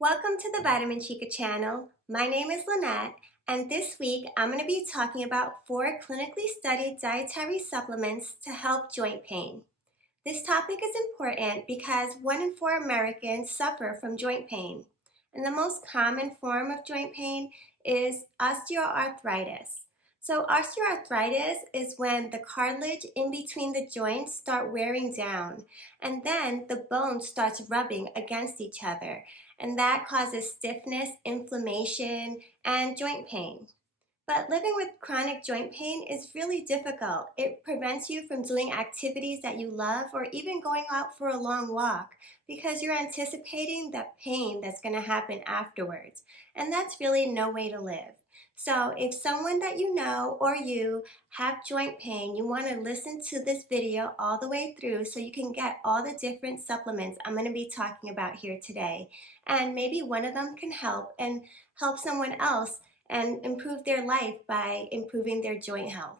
Welcome to the Vitamin Chica channel. My name is Lynette, and this week I'm going to be talking about 4 clinically studied dietary supplements to help joint pain. This topic is important because 1 in 4 Americans suffer from joint pain, and the most common form of joint pain is osteoarthritis. So osteoarthritis is when the cartilage in between the joints start wearing down, and then the bone starts rubbing against each other, and that causes stiffness, inflammation, and joint pain. But living with chronic joint pain is really difficult. It prevents you from doing activities that you love or even going out for a long walk because you're anticipating that pain that's going to happen afterwards. And that's really no way to live. So if someone that you know or you have joint pain, you want to listen to this video all the way through so you can get all the different supplements I'm going to be talking about here today. And maybe one of them can help and help someone else and improve their life by improving their joint health.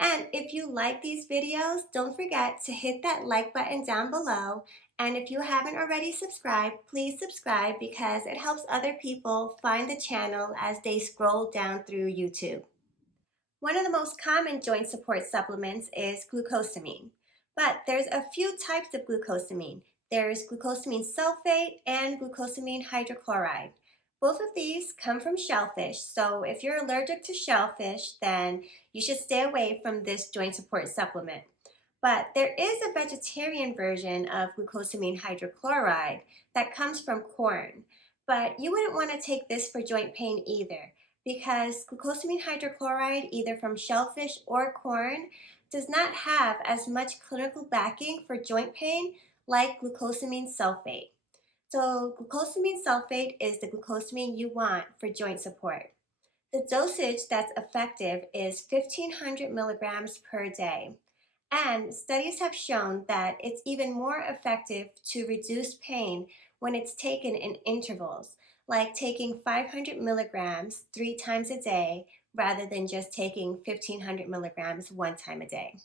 And if you like these videos, don't forget to hit that like button down below. And if you haven't already subscribed, please subscribe because it helps other people find the channel as they scroll down through YouTube. One of the most common joint support supplements is glucosamine, but there's a few types of glucosamine. There's glucosamine sulfate and glucosamine hydrochloride. Both of these come from shellfish, so if you're allergic to shellfish, then you should stay away from this joint support supplement. But there is a vegetarian version of glucosamine hydrochloride that comes from corn. But you wouldn't want to take this for joint pain either because glucosamine hydrochloride, either from shellfish or corn, does not have as much clinical backing for joint pain like glucosamine sulfate. So glucosamine sulfate is the glucosamine you want for joint support. The dosage that's effective is 1,500 milligrams per day. And studies have shown that it's even more effective to reduce pain when it's taken in intervals, like taking 500 milligrams 3 times a day rather than just taking 1,500 milligrams 1 time a day.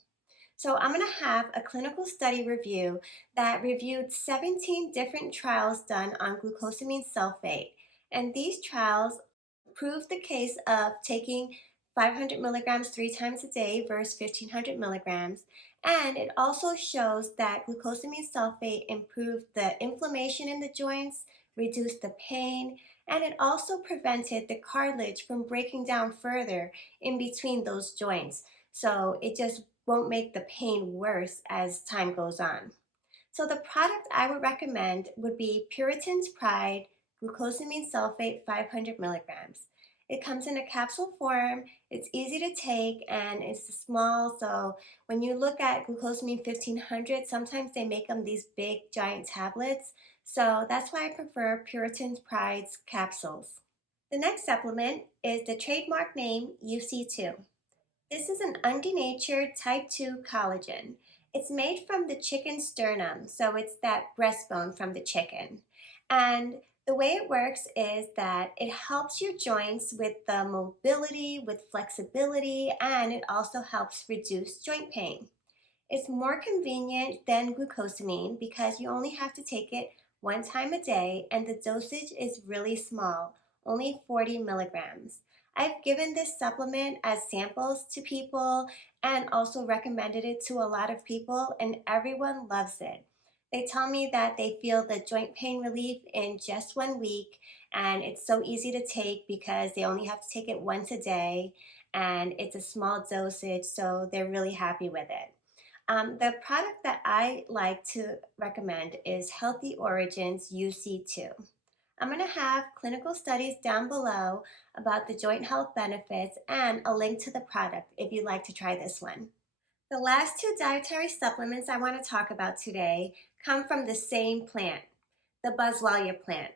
So I'm going to have a clinical study review that reviewed 17 different trials done on glucosamine sulfate. And these trials proved the case of taking 500 milligrams 3 times a day versus 1,500 milligrams. And it also shows that glucosamine sulfate improved the inflammation in the joints, reduced the pain, and it also prevented the cartilage from breaking down further in between those joints. So it just won't make the pain worse as time goes on. So the product I would recommend would be Puritan's Pride Glucosamine Sulfate 500 milligrams. It comes in a capsule form, it's easy to take, and it's small, so when you look at glucosamine 1500, sometimes they make them these big giant tablets, so that's why I prefer Puritan's Pride's capsules. The next supplement is the trademark name UC2. This is an undenatured type 2 collagen. It's made from the chicken sternum, so it's that breastbone from the chicken. And the way it works is that it helps your joints with the mobility, with flexibility, and it also helps reduce joint pain. It's more convenient than glucosamine because you only have to take it 1 time a day and the dosage is really small, only 40 milligrams. I've given this supplement as samples to people and also recommended it to a lot of people and everyone loves it. They tell me that they feel the joint pain relief in just 1 week and it's so easy to take because they only have to take it once a day and it's a small dosage, so they're really happy with it. The product that I like to recommend is Healthy Origins UC2. I'm going to have clinical studies down below about the joint health benefits and a link to the product if you'd like to try this one. The last 2 dietary supplements I want to talk about today come from the same plant, the Boswellia plant.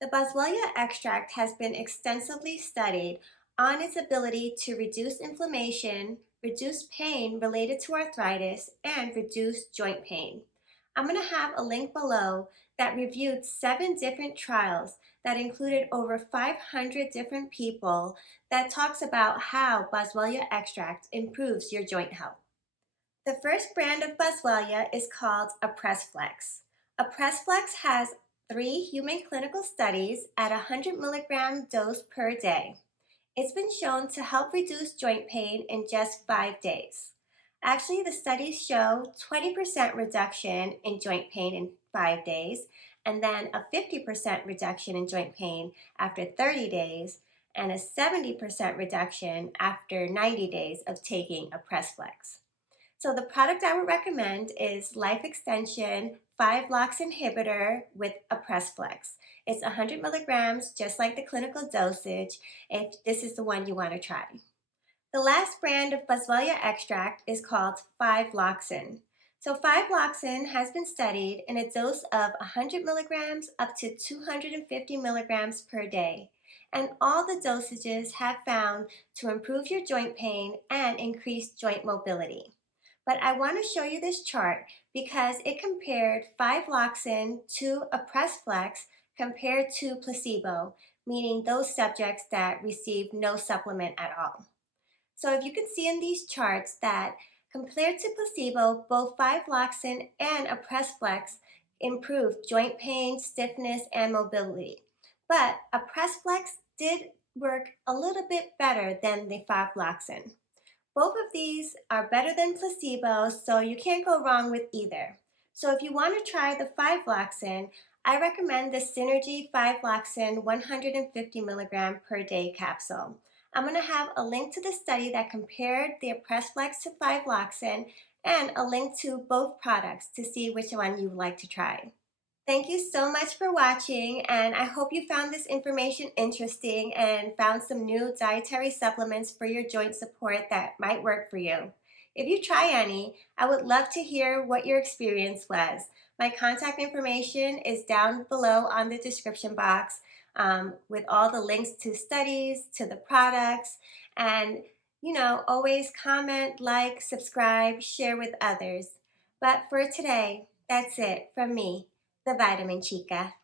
The Boswellia extract has been extensively studied on its ability to reduce inflammation, reduce pain related to arthritis, and reduce joint pain. I'm going to have a link below that reviewed 7 different trials that included over 500 different people that talks about how Boswellia extract improves your joint health. The first brand of Boswellia is called ApresFlex. ApresFlex has 3 human clinical studies at a 100 milligram dose per day. It's been shown to help reduce joint pain in just 5 days. Actually, the studies show 20% reduction in joint pain in 5 days, and then a 50% reduction in joint pain after 30 days, and a 70% reduction after 90 days of taking ApresFlex. So the product I would recommend is Life Extension 5-LOX inhibitor with ApresFlex. It's 100 milligrams, just like the clinical dosage, if this is the one you want to try. The last brand of Boswellia extract is called 5-Loxin. So 5-Loxin has been studied in a dose of 100 milligrams up to 250 milligrams per day. And all the dosages have found to improve your joint pain and increase joint mobility. But I want to show you this chart because it compared 5-Loxin to ApresFlex compared to placebo, meaning those subjects that received no supplement at all. So if you can see in these charts that compared to placebo, both 5-Loxin and ApresFlex improved joint pain, stiffness, and mobility. But ApresFlex did work a little bit better than the 5-Loxin. Both of these are better than placebo, so you can't go wrong with either. So if you want to try the 5-Loxin, I recommend the Synergy 5-Loxin 150 milligram per day capsule. I'm going to have a link to the study that compared the ApresFlex to 5-Loxin and a link to both products to see which one you would like to try. Thank you so much for watching, and I hope you found this information interesting and found some new dietary supplements for your joint support that might work for you. If you try any, I would love to hear what your experience was. My contact information is down below on the description box with all the links to studies, to the products, and always comment, like, subscribe, share with others. But for today, that's it from me, the Vitamin Chica.